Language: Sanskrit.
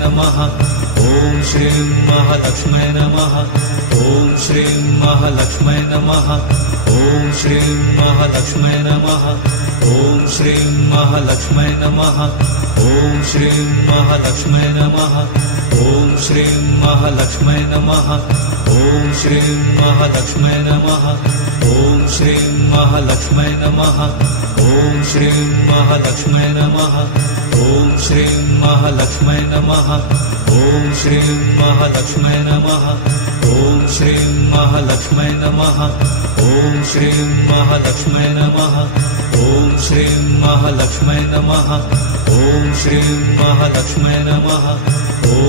नमः ॐ श्रीं महालक्ष्मै नमः ॐ श्रीं महालक्ष्मै नमः ॐ श्रीं महालक्ष्मै नमः ॐ श्रीं महालक्ष्मै नमः ॐ श्रीं महालक्ष्मै नमः ॐ श्रीं महालक्ष्मै नमः ॐ श्रीं महालक्ष्मै नमः ॐ श्रीं महालक्ष्मै नमः ॐ श्रीं महालक्ष्मै नमः ॐ श्रीं महालक्ष्मै नमः ॐ श्रीं महालक्ष्मै नमः ॐ श्रीं महालक्ष्मै नमः ॐ श्रीं महालक्ष्मै नमः ॐ श्रीं महालक्ष्मै नमः ॐ श्रीं महालक्ष्मै नमः ॐ